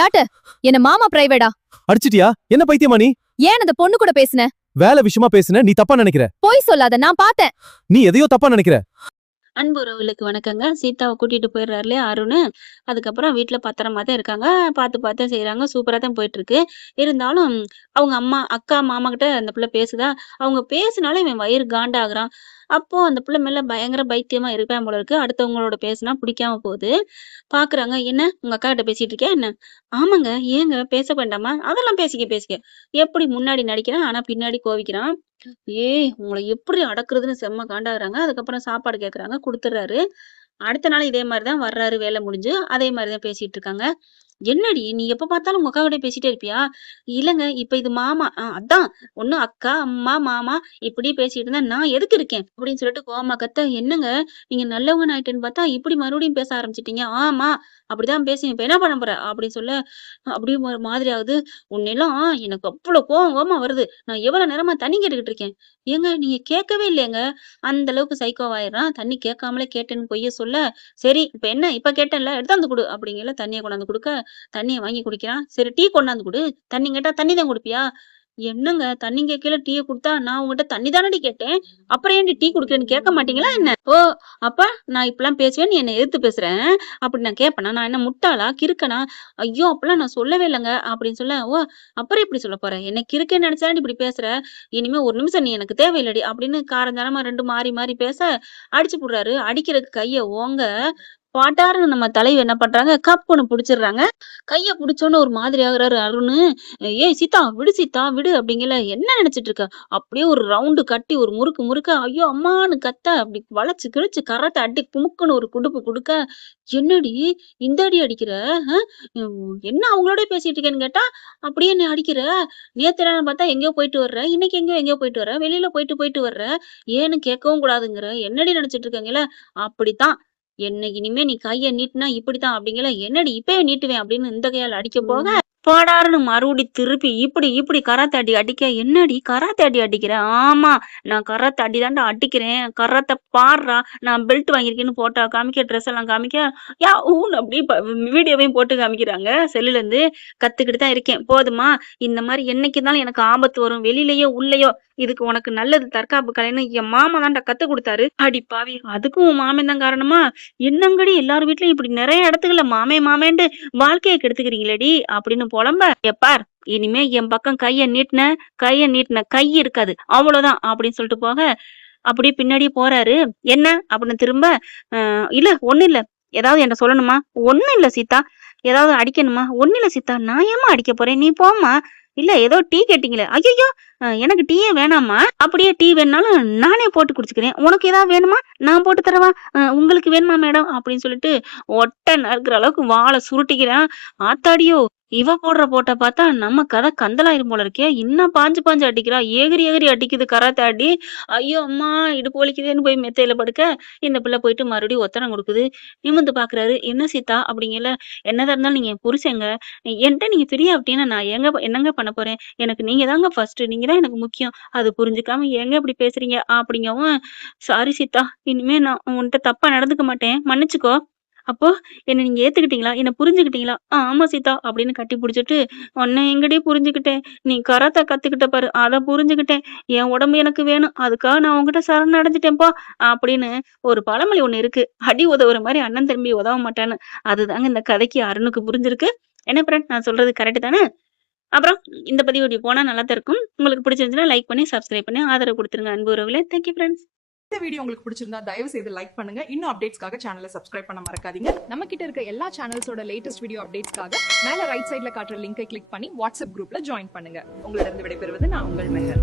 யாட்டு என்ன மாமா பிரைவேடா? அடிச்சிட்டியா? என்ன பைத்தியமா நீ? ஏன் அந்த பொண்ணு கூட பேசுன? வேலை விஷயமா பேசுன, நீ தப்பா நினைக்கிற. பொய் சொல்லாத, நான் பார்த்தேன். நீ எதையோ தப்பா நினைக்கிற. அன்பு உறவுகளுக்கு வணக்கங்க. சீதாவை கூட்டிட்டு போயிடுறாரு இல்லையா அருணு. அதுக்கப்புறம் வீட்ல பத்திரமா தான் இருக்காங்க. பார்த்து செய்றாங்க. சூப்பரா தான் போயிட்டுருக்கு. இருந்தாலும் அவங்க அம்மா, அக்கா, மாமா கிட்ட அந்த பிள்ளை பேசுதா, அவங்க பேசினாலே இவன் வயிறு காண்டாகுறான். அப்போ அந்த பிள்ளை மேல பயங்கர பைத்தியமா இருப்பான் போல இருக்கு. அடுத்தவங்களோட பேசினா பிடிக்காம போகுது. பார்க்குறாங்க. "என்ன உங்க அக்கா கிட்ட பேசிட்டு இருக்கியா என்ன?" "ஆமாங்க. ஏங்க பேச வேண்டாமா?" "அதெல்லாம் பேசிக்க." எப்படி முன்னாடி நடிக்கிறான், ஆனா பின்னாடி கோவிக்கிறான். ஏய்! உங்கள எப்படி அடக்குறதுன்னு செம்ம காண்டாகுறாங்க. அதுக்கப்புறம் சாப்பாடு கேட்குறாங்க, குடுத்துடுறாரு. அடுத்த நாள் இதே மாரி தான் வர்றாரு வேலை முடிஞ்சு. அதே மாரி தான் பேசிட்டு இருக்காங்க. "என்னடி நீ எப்ப பார்த்தாலும் உங்க அக்கா கூடயே பேசிட்டே இருப்பியா?" "இல்லங்க, இப்ப இது மாமா." அதான். ஒண்ணு அக்கா, அம்மா, மாமா இப்படி பேசிட்டு இருந்தா நான் எதுக்கு இருக்கேன்?" அப்படின்னு சொல்லிட்டு கோவமா கத்த, "என்னங்க நீங்க நல்லவங்கன்னு ஆயிட்டேன்னு பார்த்தா இப்படி மறுபடியும் பேச ஆரம்பிச்சுட்டீங்க." "ஆமா, அப்படிதான் பேசுவேன். இப்ப என்ன பண்ண போற?" அப்படின்னு சொல்ல, அப்படியே ஒரு மாதிரி ஆகுது. "உன்னையெல்லாம் எனக்கு அவ்வளோ கோவம் கோவமா வருது. நான் எவ்வளவு நேரமா தண்ணி கேட்டுக்கிட்டு இருக்கேன்." "ஏங்க நீங்க கேட்கவே இல்லையேங்க." அந்த அளவுக்கு சைக்கோவாயிடுறான். தண்ணி கேட்காமலே கேட்டேன்னு பொய்ய சொல்ல, "சரி இப்ப என்ன? இப்ப கேட்டேன்ல எடுத்தாந்து குடு." அப்படிங்கையில தண்ணிய கொண்டாந்து குடுக்க, தண்ணிய வாங்கி குடிக்கிறான். "சரி டீ கொண்டாந்து குடு." "தண்ணி கேட்டா தண்ணி தான் குடுப்பியா?" "என்னங்க தண்ணி கேட்கையில டீய குடுத்தா, நான் உங்ககிட்ட தண்ணி தானடி கேட்டேன். அப்புறம் ஏன்டி டீ குடுக்குறேன்னு கேட்க மாட்டீங்களா என்ன?" "ஓ! அப்ப நான் இப்படிலாம் பேசுவேன்னு நீ என்ன எதிர்த்து பேசுற? அப்படி நான் கேட்பேனா? நான் என்ன முட்டாளா? கிறுக்கனா?" "ஐயோ! அப்பலாம் நான் சொல்லவே இல்லங்க." அப்படின்னு சொல்ல, "ஓ! அப்புறம் எப்படி சொல்லப் போற? என்ன கிறுக்கன்னு நெனச்சு தானடி இப்படி பேசுற? இனிமே ஒரு நிமிஷம் நீ எனக்கு தேவையில்லடி." அப்படின்னு காரஞ்சாரமா 2 மாறி மாறி பேச, அடிச்சு புடுறாரு. அடிக்கிறதுக்கு கைய ஓங்க, படார்ன்னு நம்ம தலைவி என்ன பண்றாங்க, கப்புன்னு புடிச்சிடுறாங்க. கைய புடிச்சோனே ஒரு மாதிரி ஆகுறாரு அருணு. "ஏய் சீதா! விடு சீதா! விடு" அப்படிங்கல. "என்ன நெனச்சுட்டு இருக்க?" அப்படியே ஒரு ரவுண்டு கட்டி ஒரு முறுக்கு முறுக்க, ஐயோ அம்மான்னு கத்த, அப்படி வளைச்சு கிழிச்சு கரத்த அடி குமுக்குன்னு ஒரு குடுப்பு குடுக்க, "என்னடி இந்த அடி அடிக்கிற? அ என்ன அவங்களோடயே பேசிட்டு இருக்கேன்னு கேட்டா, அப்படியே என்னைய அடிக்கிற? நேத்து என்னன்னு பார்த்தா எங்கேயோ போயிட்டு வர்ற, இன்னைக்கு எங்கேயோ போயிட்டு வர்ற, வெளியில போயிட்டு வர்ற, ஏன்னு கேட்கவும் கூடாதுங்கிற, என்னடி நெனச்சுட்டு இருக்கங்கல்ல?" "அப்படித்தான். இனிமே நீ கைய நீட்டுனா இப்படித்தான்." அப்படிங்கல. "என்னடி இப்பவே நீட்டுவேன்." அப்படின்னு இந்த கையால அடிக்க போக, படார்ன்னு மறுபடி திருப்பி இப்படி கராத்தே அடி அடிக்க, "என்னடி கராத்தே அடி அடிக்கிற?" "ஆமா, நான் கராத்தே அடி தான்டா அடிக்கிறேன். கராத்தே பார்றா, நான் பெல்ட் வாங்கியிருக்கேன்னு" போட்டோ காமிக்க, ட்ரெஸ் எல்லாம் காமிக்க, யாஹூன்னு அப்படியே வீடியோவையும் போட்டு காமிக்கிறாங்க செல்லுல இருந்து. "கத்துக்கிட்டு தான் இருக்கேன். போதுமா? இந்த மாரி என்னைக்கு இருந்தாலும் எனக்கு ஆபத்து வரும். வெளியிலயோ, உள்ளயோ. இதுக்கு உனக்கு நல்லது தற்காப்பு கலைன்னு என் மாமா தான்டா கத்துக் குடுத்தாரு." "அடி பாவி! அதுக்கும் உன் மாமன் தான் காரணமா? என்னங்கடி எல்லார் வீட்லயும் இப்படி நெறைய இடத்துகள்ல மாமேன்ட்டு வாழ்க்கைய கெடுத்துக்கிறீங்களேடி." அப்படின்னு பொலம்ப, பார் இனிமே என் பக்கம் கைய நீட்டுன கை இருக்காது. அவ்வளோதான்." அப்படின்னு சொல்லிட்டு போக, அப்படியே பின்னாடியே போறாரு. "என்ன?" அப்படின்னு திரும்ப, இல்ல ஒண்ணும் இல்ல. ஏதாவது என்ட்ட சொல்லணுமா?" "ஒண்ணும் இல்ல சீதா." "ஏதாவது அடிக்கணுமா?" "ஒண்ணும் இல்ல சீதா." "நான் ஏம்மா அடிக்க போறேன்? நீ போம்மா." "இல்ல ஏதோ டீ கேட்டீங்களே." "ஐயய்யோ! எனக்கு டீயே வேணாம்மா. அப்படியே டீ வேணுனாலும் நானே போட்டு குடிச்சுக்கிறேன். உனக்கு ஏதாவது வேணுமா? நான் போட்டு தரவா? உங்களுக்கு வேணுமா மேடம்?" அப்படின்னு சொல்லிட்டு ஒட்ட நறுக்குற அளவுக்கு வால சுருட்டிக்கிறான். ஆத்தாடியோ! இவ போடுற போட்ட பார்த்தா நம்ம கதை கந்தலாயிரும் போல இருக்கே! இன்னும் பாஞ்சு பாஞ்சு அடிக்கிறா. எகிறி அடிக்குது கராத்தே அடி. ஐயோ! அம்மா இடுப்பு வலிக்குதேன்னு போய் மெத்தையில படுக்க, இந்த பிள்ளை போயிட்டு மறுபடியும் ஒத்தடம் குடுக்குது. நிமிர்ந்து பார்க்குறாரு. "என்ன சீதா?" அப்படிங்கல. "என்னதான் இருந்தாலும் நீங்க என் புருஷன்ங்க. என்ட்ட நீங்க ஃப்ரீயா விட்டீங்கன்னா நான் என்னங்க பண்ண போறேன்? எனக்கு நீங்க தாங்க ஃபர்ஸ்ட்டு. நீங்க தான் எனக்கு முக்கியம். அது புரிஞ்சுக்காம ஏங்க இப்படி பேசுறீங்க?" அப்படிங்கவும், "சாரி சீதா. இனிமே நான் உன்ட்ட தப்பா நடந்துக்க மாட்டேன். மன்னிச்சுக்கோ." "அப்போ என்ன நீங்க ஏத்துக்கிட்டீங்களா? என்ன புரிஞ்சுக்கிட்டீங்களா?" ஆமா சீதா." அப்படின்னு கட்டி புடிச்சுட்டு, "உன்ன எங்கடி புரிஞ்சுக்கிட்டேன்? நீ கராத்தே கத்துக்கிட்ட பாரு, அத புரிஞ்சுக்கிட்டேன். என் உடம்பு எனக்கு வேணும். அதுக்காக நான் உன்கிட்ட சரணடைஞ்சுட்டேன்ப்பா." அப்படின்னு ஒரு பழமொழி ஒண்ணு இருக்கு. அடி உதவுற மாரி அண்ணன் தம்பி உதவ மாட்டான்னு. அதுதாங்க இந்த கதைக்கு அருணுக்கு புரிஞ்சிருக்கு. என்ன ஃப்ரெண்ட் நான் சொல்றது கரெக்ட் தானே? அப்புறம் இந்த பதிவு இப்படி போனா நல்லா தான் இருக்கும். உங்களுக்கு பிடிச்சிருந்துச்சுன்னா லைக் பண்ணி, சப்ஸ்கிரைப் பண்ணி ஆதரவு குடுத்துருங்க அன்பு உறவுகளே. Thank you friends. இந்த வீடியோ உங்களுக்கு பிடிச்சிருந்தா தயவு செய்து லைக் பண்ணுங்க. இன்னும் அப்டேட்ஸ்க்காக சேனலை சப்ஸ்கிரைப் பண்ண மறக்காதீங்க. நம்ம கிட்ட இருக்க எல்லா சேனல்ஸோட லேட்டஸ்ட் வீடியோ அப்டேட்ஸ்க்காக மேல ரைட் சைடுல காட்டுற லிங்கை கிளிக் பண்ணி வாட்ஸ்அப் குரூப்ல ஜாயின் பண்ணுங்க. உங்களிடம் விடைபெறுவது நான் உங்கள் மெஹர்.